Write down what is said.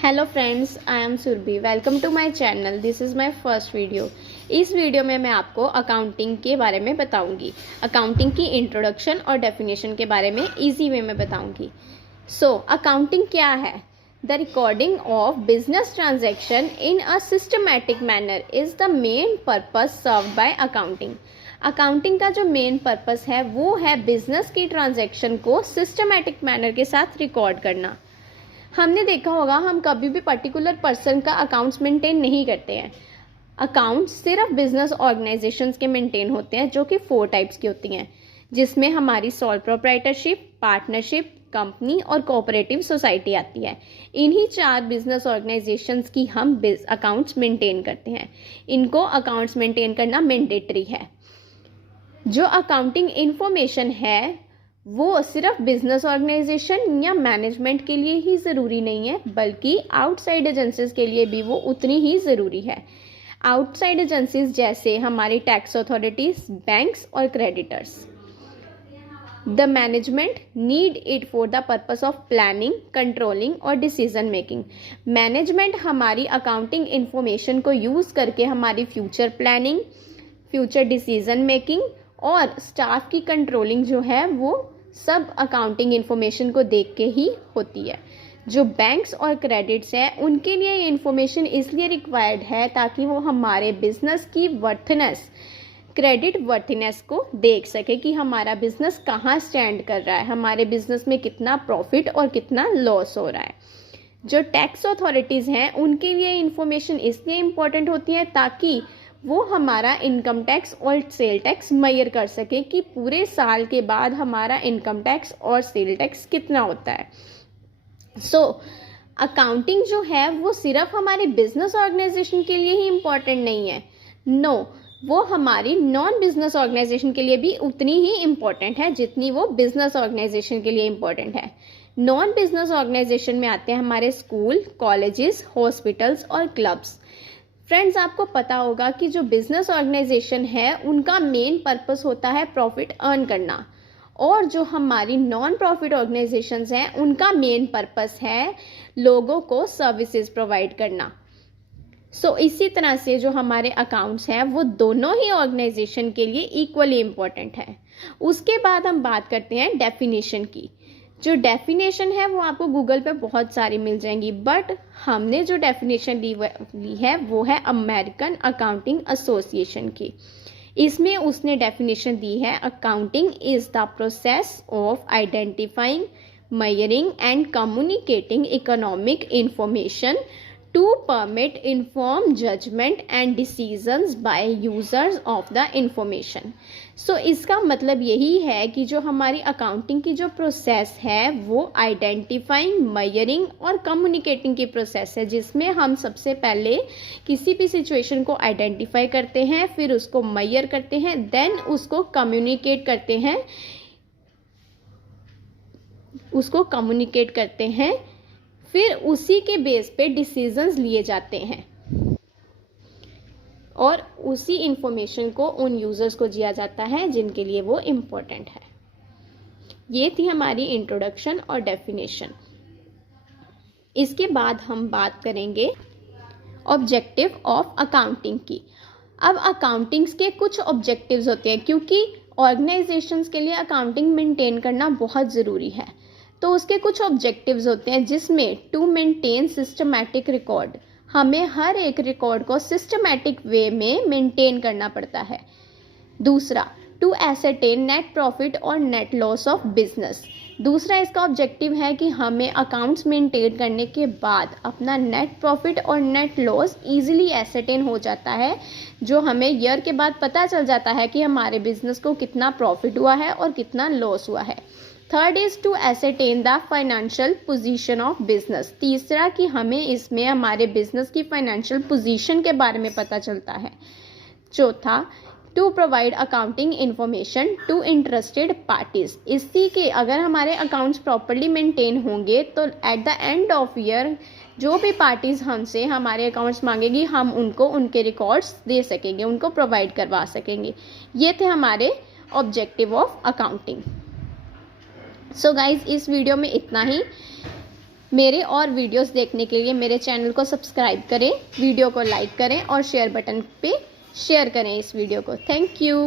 Hello friends, I am Surabhi. Welcome to my channel. This is my first video. इस video में मैं आपको accounting के बारे में बताऊंगी। अकाउंटिंग की इंट्रोडक्शन और डेफिनेशन के बारे में इजी वे में बताऊंगी। सो अकाउंटिंग क्या है? The recording of business transaction in a systematic manner is the main purpose served by accounting. Accounting का जो मेन पर्पस है वो है बिजनेस की ट्रांजैक्शन को सिस्टमैटिक मैनर के साथ रिकॉर्ड करना। हमने देखा होगा, हम कभी भी पर्टिकुलर पर्सन का अकाउंट्स मेंटेन नहीं करते हैं। अकाउंट्स सिर्फ बिजनेस ऑर्गेनाइजेशंस के मेंटेन होते हैं, जो कि 4 टाइप्स की होती हैं, जिसमें हमारी सोल प्रोप्राइटरशिप, पार्टनरशिप, कंपनी और कोऑपरेटिव सोसाइटी आती है। इन्हीं 4 बिजनेस ऑर्गेनाइजेशंस की हम अकाउंट्स मेंटेन करते हैं। इनको अकाउंट्स मेंटेन करना मैंडेटरी है। जो अकाउंटिंग इंफॉर्मेशन है वो सिर्फ बिजनेस ऑर्गेनाइजेशन या मैनेजमेंट के लिए ही ज़रूरी नहीं है, बल्कि आउटसाइड एजेंसीज के लिए भी वो उतनी ही ज़रूरी है। आउटसाइड एजेंसीज जैसे हमारी टैक्स अथॉरिटीज, बैंक्स और creditors. The management need it for the purpose of planning, controlling और डिसीजन मेकिंग। मैनेजमेंट हमारी अकाउंटिंग इंफॉर्मेशन को यूज़ करके हमारी future planning, future decision making और स्टाफ की कंट्रोलिंग जो है वो सब अकाउंटिंग इंफॉर्मेशन को देख के ही होती है। जो बैंक्स और क्रेडिट्स हैं उनके लिए ये इंफॉर्मेशन इसलिए रिक्वायर्ड है ताकि वो हमारे बिजनेस की वर्थनेस, क्रेडिट वर्थनेस को देख सके कि हमारा बिजनेस कहाँ स्टैंड कर रहा है, हमारे बिजनेस में कितना प्रॉफिट और कितना लॉस हो रहा है। जो टैक्स अथॉरिटीज़ हैं उनके लिए इंफॉर्मेशन इसलिए इम्पोर्टेंट होती है ताकि वो हमारा इनकम टैक्स और सेल टैक्स मेजर कर सके कि पूरे साल के बाद हमारा इनकम टैक्स और सेल टैक्स कितना होता है। सो अकाउंटिंग जो है वो सिर्फ हमारे बिजनेस ऑर्गेनाइजेशन के लिए ही इम्पॉर्टेंट नहीं है। नो, वो हमारी नॉन बिजनेस ऑर्गेनाइजेशन के लिए भी उतनी ही इम्पॉर्टेंट है जितनी वो बिजनेस ऑर्गेनाइजेशन के लिए इम्पॉर्टेंट है। नॉन बिजनेस ऑर्गेनाइजेशन में आते हैं हमारे स्कूल, कॉलेजेस, हॉस्पिटल्स और क्लब्स। फ्रेंड्स, आपको पता होगा कि जो बिजनेस ऑर्गेनाइजेशन है उनका मेन पर्पस होता है प्रॉफिट अर्न करना, और जो हमारी नॉन प्रॉफिट ऑर्गेनाइजेशंस हैं उनका मेन पर्पस है लोगों को सर्विसेज प्रोवाइड करना। सो इसी तरह से जो हमारे अकाउंट्स हैं वो दोनों ही ऑर्गेनाइजेशन के लिए इक्वली इम्पोर्टेंट है। उसके बाद हम बात करते हैं डेफिनेशन की। जो है वो आपको गूगल पे बहुत सारी मिल जाएंगी, बट हमने जो डेफिनेशन ली है वो है अमेरिकन अकाउंटिंग एसोसिएशन की। इसमें उसने डेफिनेशन दी है, accounting is the process of identifying, measuring and communicating economic information to permit informed judgment and decisions by users of the information। सो इसका मतलब यही है कि जो हमारी अकाउंटिंग की जो प्रोसेस है वो आइडेंटिफाइंग, मेजरिंग और कम्युनिकेटिंग की प्रोसेस है, जिसमें हम सबसे पहले किसी भी सिचुएशन को आइडेंटिफाई करते हैं, फिर उसको मेजर करते हैं, देन उसको कम्युनिकेट करते हैं, फिर उसी के बेस पे डिसीजंस लिए जाते हैं और उसी इंफॉर्मेशन को उन यूजर्स को दिया जाता है जिनके लिए वो इम्पोर्टेंट है। ये थी हमारी इंट्रोडक्शन और डेफिनेशन। इसके बाद हम बात करेंगे ऑब्जेक्टिव ऑफ अकाउंटिंग की। अब अकाउंटिंग्स के कुछ ऑब्जेक्टिव्स होते हैं, क्योंकि ऑर्गेनाइजेशंस के लिए अकाउंटिंग मेंटेन करना बहुत ज़रूरी है, तो उसके कुछ ऑब्जेक्टिव्स होते हैं, जिसमें टू मेंटेन सिस्टमैटिक रिकॉर्ड, हमें हर एक रिकॉर्ड को सिस्टमैटिक वे में मेंटेन करना पड़ता है। दूसरा, टू एसेटेन नेट प्रॉफिट और नेट लॉस ऑफ बिजनेस। दूसरा इसका ऑब्जेक्टिव है कि हमें अकाउंट्स मेंटेन करने के बाद अपना नेट प्रॉफिट और नेट लॉस इजीली एसेटेन हो जाता है, जो हमें ईयर के बाद पता चल जाता है कि हमारे बिजनेस को कितना प्रॉफिट हुआ है और कितना लॉस हुआ है। Third is to ascertain the financial position of business. तीसरा कि हमें इसमें हमारे बिजनेस की फाइनेंशियल पोजीशन के बारे में पता चलता है। चौथा, to provide accounting information to interested parties. इसी के अगर हमारे अकाउंट्स प्रॉपरली मेंटेन होंगे तो at the end of year जो भी पार्टीज हमसे हमारे अकाउंट्स मांगेगी, हम उनको उनके रिकॉर्ड्स दे सकेंगे, उनको प्रोवाइड करवा सकेंगे। ये थे हमारे objective of accounting. So guys, इस वीडियो में इतना ही। मेरे और वीडियोस देखने के लिए मेरे चैनल को सब्सक्राइब करें, वीडियो को लाइक करें और शेयर बटन पे शेयर करें इस वीडियो को। Thank you.